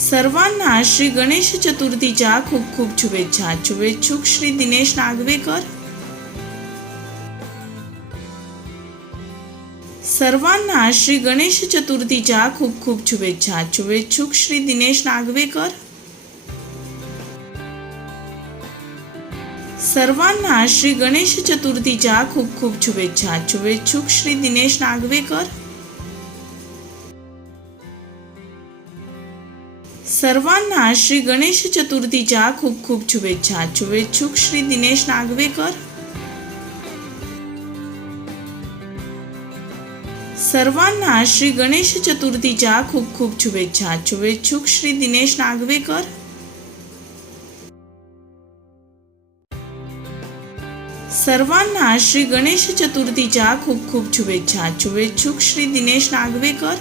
सर्वांना श्री गणेश चतुर्थीच्या खूप खूप शुभेच्छा. शुभेच्छुक श्री दिनेश नागवेकर. सर्वांना श्री गणेश चतुर्थीच्या खूप खूप शुभेच्छा. शुभेच्छुक श्री दिनेश नागवेकर. सर्वांना श्री गणेश चतुर्थीच्या खूप खूप शुभेच्छा. शुभेच्छुक श्री दिनेश नागवेकर. सर्वांना श्री गणेश चतुर्थीच्या खूप खूप शुभेच्छा. शुभेच्छुक श्री दिनेश नागवेकर. सर्वांना श्री गणेश चतुर्थीच्या खूप खूप शुभेच्छा. शुभेच्छुक श्री दिनेश नागवेकर. सर्वांना श्री गणेश चतुर्थीच्या खूप खूप शुभेच्छा. शुभेच्छुक श्री दिनेश नागवेकर.